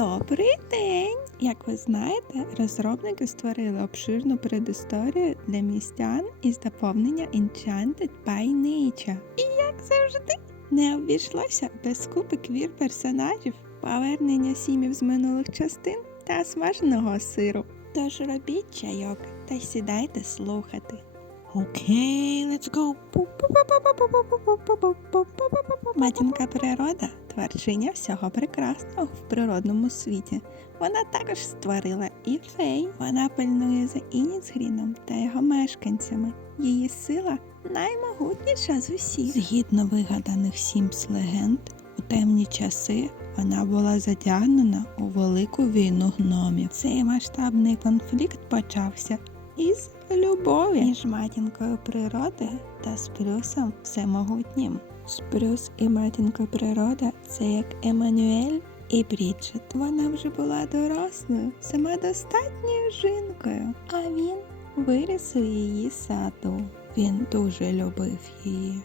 Добрий день! Як ви знаєте, розробники створили обширну предісторію для містян із доповнення Enchanted by Nature. І як завжди, не обійшлося без купи квір персонажів, повернення сімів з минулих частин та смаженого сиру. Тож робіть чайок та сідайте слухати. Okay, let's go. Матінка природа творчиня всього прекрасного в природному світі. Вона також створила і фей. Вона пильнує за Інісгріном та його мешканцями. Її сила наймогутніша з усіх. Згідно вигаданих Сімс легенд, у темні часи вона була затягнена у велику війну гномів. Цей масштабний конфлікт почався із любові між матінкою природи та Спрюсом всемогутнім. Спрюс і матінка природа це як Еммануель і Бріджит. Вона вже була дорослою, самодостатньою жінкою, а він виріс у її саду. Він дуже любив її.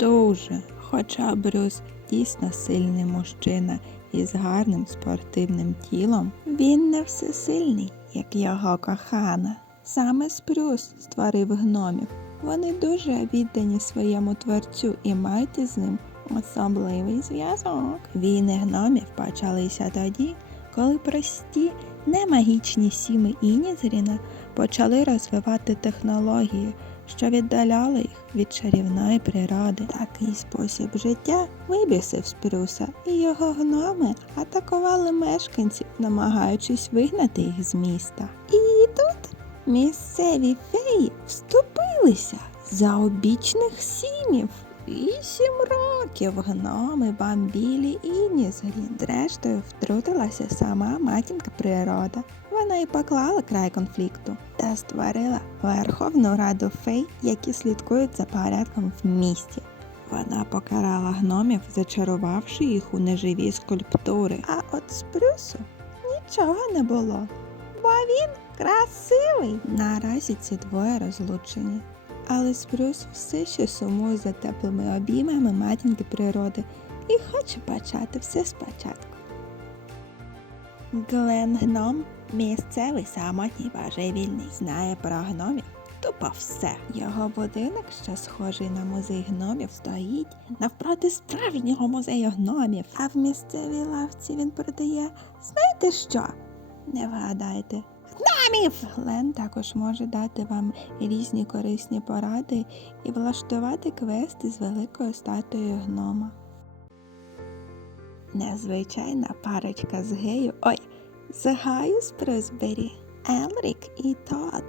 Дуже. Хоча Брюс дійсно сильний мужчина із гарним спортивним тілом, він не всесильний, як його кохана. Саме Спрюс створив гномів. Вони дуже віддані своєму творцю і мають із ним особливий зв'язок. Війни гномів почалися тоді, коли прості, немагічні сіми Інізріна почали розвивати технології, що віддаляли їх від чарівної природи. Такий спосіб життя вибісив Спрюса, і його гноми атакували мешканців, намагаючись вигнати їх з міста. І місцеві феї вступилися за обічних сімів. Вісім років гноми бамбілі і Нізгрін. Зрештою втрутилася сама матінка природа. Вона і поклала край конфлікту та створила Верховну Раду фей, які слідкують за порядком в місті. Вона покарала гномів, зачарувавши їх у неживі скульптури. А от Спрюсу нічого не було, бо він красивий. Наразі ці двоє розлучені. Але Спрюс все ще сумує за теплими обіймами матінки природи і хоче почати все спочатку. Глен Гном місцевий самотній божевільний, знає про гномів тупо все. Його будинок, що схожий на музей гномів, стоїть навпроти справжнього музею гномів. А в місцевій лавці він продає знаєте що? Не вгадайте. Гномів! Глен також може дати вам різні корисні поради і влаштувати квести з великою статуєю гнома. Незвичайна парочка з гею. Ой, з гаю з Присбері. Елрік і Тод.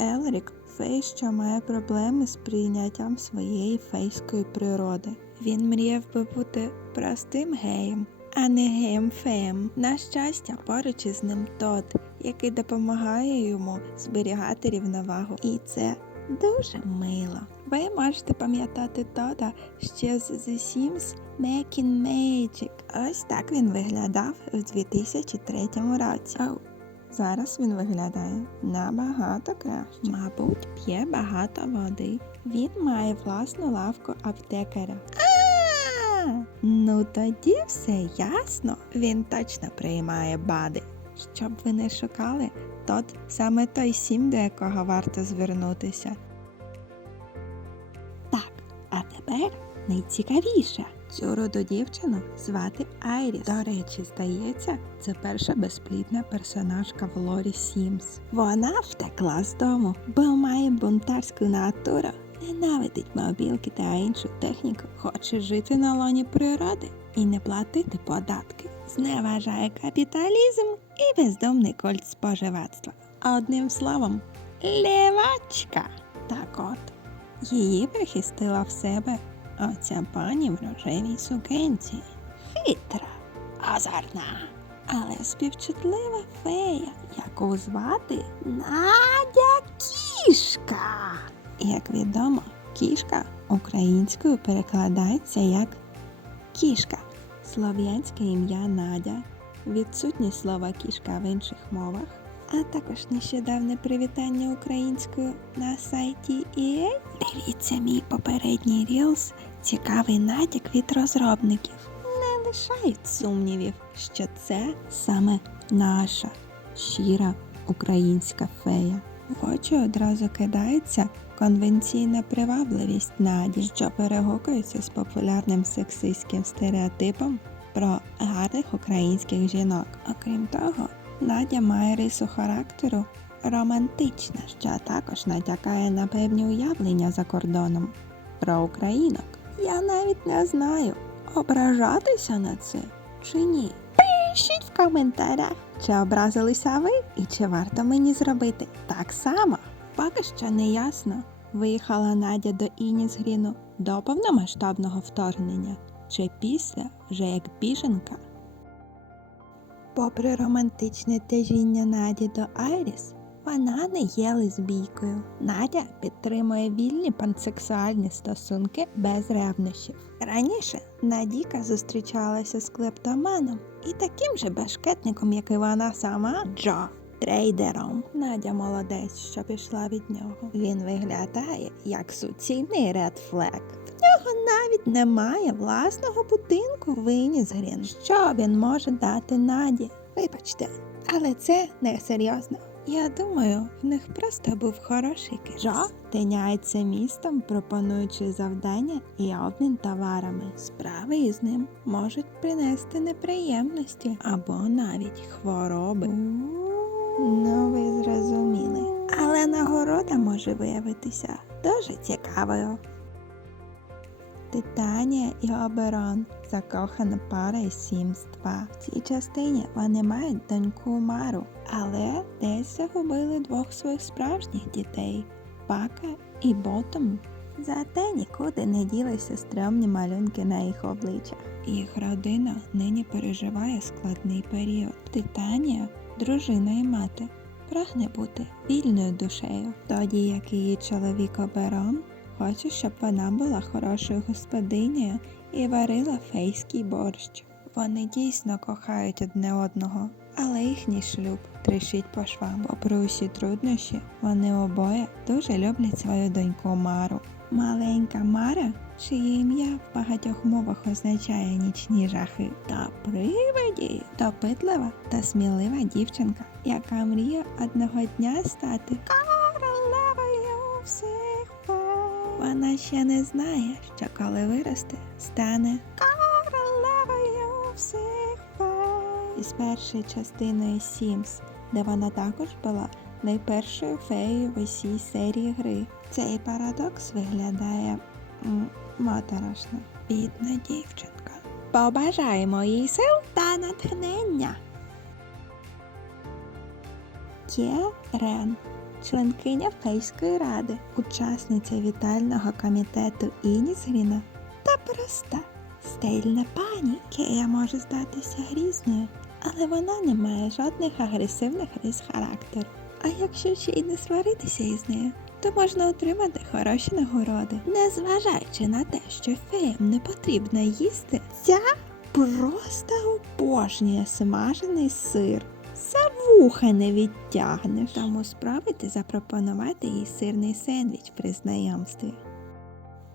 Елрік фей, що має проблеми з прийняттям своєї фейської природи. Він мріяв би бути простим геєм, а не геєм. На щастя, поруч із ним Тод, який допомагає йому зберігати рівновагу. І це дуже мило. Ви можете пам'ятати Тода ще з The Sims Making Magic. Ось так він виглядав у 2003 році. Оу, Зараз він виглядає набагато краще. Мабуть, п'є багато води. Він має власну лавку аптекаря. Ну тоді все ясно. Він точно приймає бади. Щоб ви не шукали, тот саме той сім, до якого варто звернутися. Так, а тепер найцікавіше. Цю роду дівчину звати Айріс. До речі, здається, це перша безплідна персонажка в лорі Сімс. Вона втекла з дому, бо має бунтарську натуру. Ненавидить мобілки та іншу техніку, хоче жити на лоні природи і не платити податки. Зневажає капіталізм і бездомний культ споживацтва. Одним словом, лівачка. Так от, її прихистила в себе оця пані в рожевій сукенці. Хитра, азартна, але співчутлива фея, яку звати Надя Кішка. Як відомо, кішка українською перекладається як кішка. Слов'янське ім'я Надя, відсутність слова кішка в інших мовах, а також нещодавне привітання українською на сайті EA. Дивіться мій попередній рілс, цікавий натяк від розробників. Не лишають сумнівів, що це саме наша щира українська фея. В очі одразу кидається конвенційна привабливість Наді, що перегукується з популярним сексистським стереотипом про гарних українських жінок. Окрім того, Надя має рису характеру романтична, що також натякає на певні уявлення за кордоном про українок. Я навіть не знаю, ображатися на це чи ні. Пишіть в коментарях, чи образилися ви і чи варто мені зробити так само. Поки що не ясно, виїхала Надя до Інісгріну до повномасштабного вторгнення чи після, вже як біженка. Попри романтичне тяжіння Наді до Айріс, вона не є лесбійкою. Надя підтримує вільні пансексуальні стосунки без ревнощів. Раніше Надіка зустрічалася з клептоманом і таким же башкетником, як і вона сама, Джо. Трейдером Надя молодець, що пішла від нього. Він виглядає як суцільний ред флек. В нього навіть немає власного будинку в Інісгрін. Що він може дати Наді? Вибачте, але це не серйозно. Я думаю, в них просто був хороший кекс. Жо тиняється містом, пропонуючи завдання і обмін товарами. Справи із ним можуть принести неприємності або навіть хвороби. Ну, ви зрозуміли. Але нагорода може виявитися дуже цікавою. Титанія і Оберон закохана пара із 2. В цій частині вони мають доньку Мару, але десь загубили двох своїх справжніх дітей Пака і Ботом. Зате нікуди не ділися стрьомні малюнки на їх обличчях. Їх родина нині переживає складний період. Титанія, дружина і мати, прагне бути вільною душею, тоді як її чоловік Оберон Хочу, щоб вона була хорошою господинею і варила фейський борщ. Вони дійсно кохають одне одного, але їхній шлюб трішить по швам. Попри усі труднощі, вони обоє дуже люблять свою доньку Мару. Маленька Мара, чиє ім'я в багатьох мовах означає нічні жахи, та привиді, допитлива та смілива дівчинка, яка мріє одного дня стати Вона ще не знає, що коли виросте, стане королевою всіх фей. Із першої частиною Sims, де вона також була найпершою феєю в усій серії гри. Цей парадокс виглядає м, моторошно. Бідна дівчинка. Побажаємо їй сил та натхнення. Є Рен, членкиня Фейської ради, учасниця вітального комітету Інісгріна та проста стильна пані. Кея може здатися грізною, але вона не має жодних агресивних рис характеру. А якщо ще й не сваритися із нею, то можна отримати хороші нагороди. Незважаючи на те, що феям не потрібно їсти, ця просто обожнює смажений сир. За вуха не відтягнеш. Тому спробуйте запропонувати їй сирний сендвіч при знайомстві.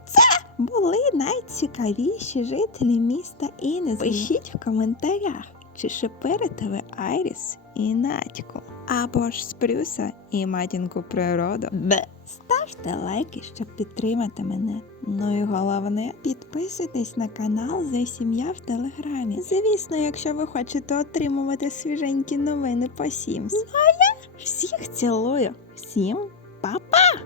Це були найцікавіші жителі міста Інес. Пишіть в коментарях, чи шиперите ви Айріс і Надьку, або ж Спрюса і матінку природу. Бе. Ставте лайки, щоб підтримати мене. Ну і головне, підписуйтесь на канал «Зе сім'я в телеграмі. Звісно, якщо ви хочете отримувати свіженькі новини по Сімс. Ну а я всіх цілую. Всім па-па!